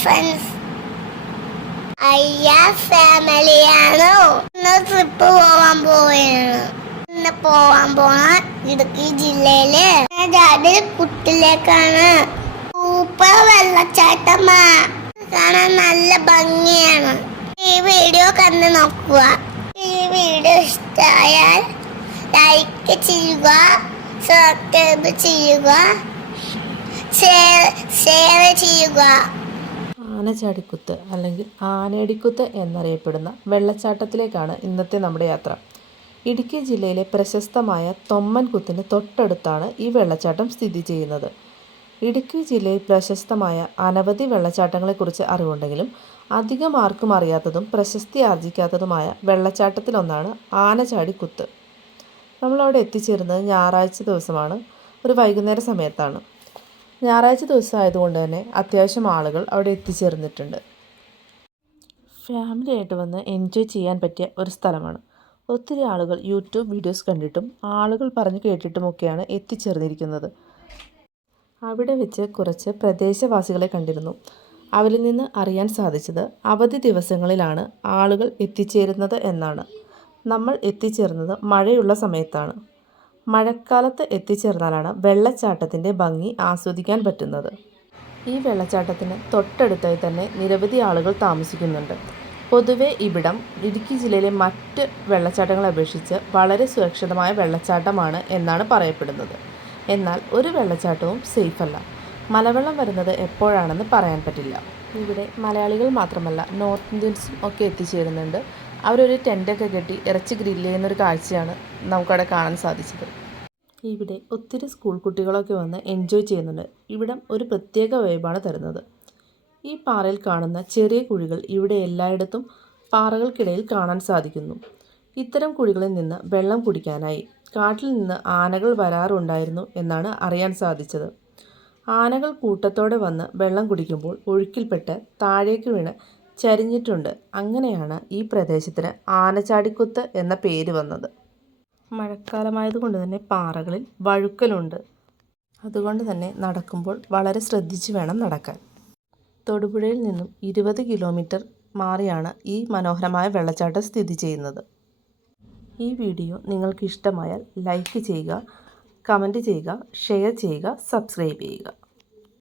Friends അയ്യ ഫാമിലിയാണോ ഇന്ന് trip പോവാൻ പോവുകയാണ് ഇന്ന് പോവാൻ പോണ ഇടുക്കി ജില്ലയിൽ. ഡാഡി കുട്ടിലേക്കാണ്. സൂപ്പർ വെള്ളച്ചാട്ടമാ. കാണാൻ നല്ല ഭംഗിയാണ്. ഈ വീഡിയോ കണ്ടു നോക്കുക. ഈ വീഡിയോ ഇഷ്ടമായാൽ ലൈക്ക് ചെയ്യുക സബ്സ്ക്രൈബ് ചെയ്യുക ഷെയർ ചെയ്യുക. ആനചാടിക്കുത്ത് അല്ലെങ്കിൽ ആനയടിക്കുത്ത് എന്നറിയപ്പെടുന്ന വെള്ളച്ചാട്ടത്തിലേക്കാണ് ഇന്നത്തെ നമ്മുടെ യാത്ര. ഇടുക്കി ജില്ലയിലെ പ്രശസ്തമായ തൊമ്മൻകുത്തിന് തൊട്ടടുത്താണ് ഈ വെള്ളച്ചാട്ടം സ്ഥിതി ചെയ്യുന്നത്. ഇടുക്കി ജില്ലയിൽ പ്രശസ്തമായ അനവധി വെള്ളച്ചാട്ടങ്ങളെക്കുറിച്ച് അറിവുണ്ടെങ്കിലും അധികം ആർക്കും അറിയാത്തതും പ്രശസ്തി ആർജിക്കാത്തതുമായ വെള്ളച്ചാട്ടത്തിലൊന്നാണ് ആനചാടിക്കുത്ത് നമ്മളവിടെ എത്തിച്ചേരുന്നത് ഞായറാഴ്ച ദിവസമാണ്. ഒരു വൈകുന്നേര സമയത്താണ്. ഞായറാഴ്ച ദിവസമായതുകൊണ്ട് തന്നെ അത്യാവശ്യം ആളുകൾ അവിടെ എത്തിച്ചേർന്നിട്ടുണ്ട്. ഫാമിലി ആയിട്ട് വന്ന് എൻജോയ് ചെയ്യാൻ പറ്റിയ ഒരു സ്ഥലമാണ്. ഒത്തിരി ആളുകൾ യൂട്യൂബ് വീഡിയോസ് കണ്ടിട്ടും ആളുകൾ പറഞ്ഞു കേട്ടിട്ടുമൊക്കെയാണ് എത്തിച്ചേർന്നിരിക്കുന്നത്. അവിടെ വെച്ച് കുറച്ച് പ്രദേശവാസികളെ കണ്ടിരുന്നു. അവരിൽ നിന്ന് അറിയാൻ സാധിച്ചത് അവധി ദിവസങ്ങളിലാണ് ആളുകൾ എത്തിച്ചേരുന്നത് എന്നാണ്. നമ്മൾ എത്തിച്ചേർന്നത് മഴയുള്ള സമയത്താണ്. മഴക്കാലത്ത് എത്തിച്ചേർന്നാലാണ് വെള്ളച്ചാട്ടത്തിന്റെ ഭംഗി ആസ്വദിക്കാൻ പറ്റുന്നത്. ഈ വെള്ളച്ചാട്ടത്തിന് തൊട്ടടുത്തായി തന്നെ നിരവധി ആളുകൾ താമസിക്കുന്നുണ്ട്. പൊതുവെ ഇവിടം ഇടുക്കി ജില്ലയിലെ മറ്റ് വെള്ളച്ചാട്ടങ്ങളെ അപേക്ഷിച്ച് വളരെ സുരക്ഷിതമായ വെള്ളച്ചാട്ടമാണ് എന്നാണ് പറയപ്പെടുന്നത്. എന്നാൽ ഒരു വെള്ളച്ചാട്ടവും സേഫ് അല്ല മലവെള്ളം വരുന്നത് എപ്പോഴാണെന്ന് പറയാൻ പറ്റില്ല. ഇവിടെ മലയാളികൾ മാത്രമല്ല നോർത്ത് ഇന്ത്യൻസും ഒക്കെ എത്തിച്ചേരുന്നുണ്ട്. അവരൊരു ടെന്റൊക്കെ കെട്ടി ഇറച്ചി ഗ്രില്ല് ചെയ്യുന്നൊരു കാഴ്ചയാണ് നമുക്കവിടെ കാണാൻ സാധിച്ചത്. ഇവിടെ ഒത്തിരി സ്കൂൾ കുട്ടികളൊക്കെ വന്ന് എൻജോയ് ചെയ്യുന്നുണ്ട്. ഇവിടം ഒരു പ്രത്യേക വൈബാണ് തരുന്നത്. ഈ പാറയിൽ കാണുന്ന ചെറിയ കുഴികൾ ഇവിടെ എല്ലായിടത്തും പാറകൾക്കിടയിൽ കാണാൻ സാധിക്കുന്നു. ഇത്തരം കുഴികളിൽ നിന്ന് വെള്ളം കുടിക്കാനായി കാട്ടിൽ നിന്ന് ആനകൾ വരാറുണ്ടായിരുന്നു എന്നാണ് അറിയാൻ സാധിച്ചത്. ആനകൾ കൂട്ടത്തോടെ വന്ന് വെള്ളം കുടിക്കുമ്പോൾ ഒഴുക്കിൽപ്പെട്ട് താഴേക്ക് വീണ് ചരിഞ്ഞിട്ടുണ്ട്. അങ്ങനെയാണ് ഈ പ്രദേശത്തിന് ആനച്ചാടിക്കുത്ത് എന്ന പേര് വന്നത്. മഴക്കാലമായതുകൊണ്ട് തന്നെ പാറകളിൽ വഴുക്കലുണ്ട്. അതുകൊണ്ട് തന്നെ നടക്കുമ്പോൾ വളരെ ശ്രദ്ധിച്ച് വേണം നടക്കാൻ. തൊടുപുഴയിൽ നിന്നും ഇരുപത് കിലോമീറ്റർ മാറിയാണ് ഈ മനോഹരമായ വെള്ളച്ചാട്ടം സ്ഥിതി ചെയ്യുന്നത്. ഈ വീഡിയോ നിങ്ങൾക്ക് ഇഷ്ടമായാൽ ലൈക്ക് ചെയ്യുക കമന്റ് ചെയ്യുക ഷെയർ ചെയ്യുക സബ്സ്ക്രൈബ് ചെയ്യുക.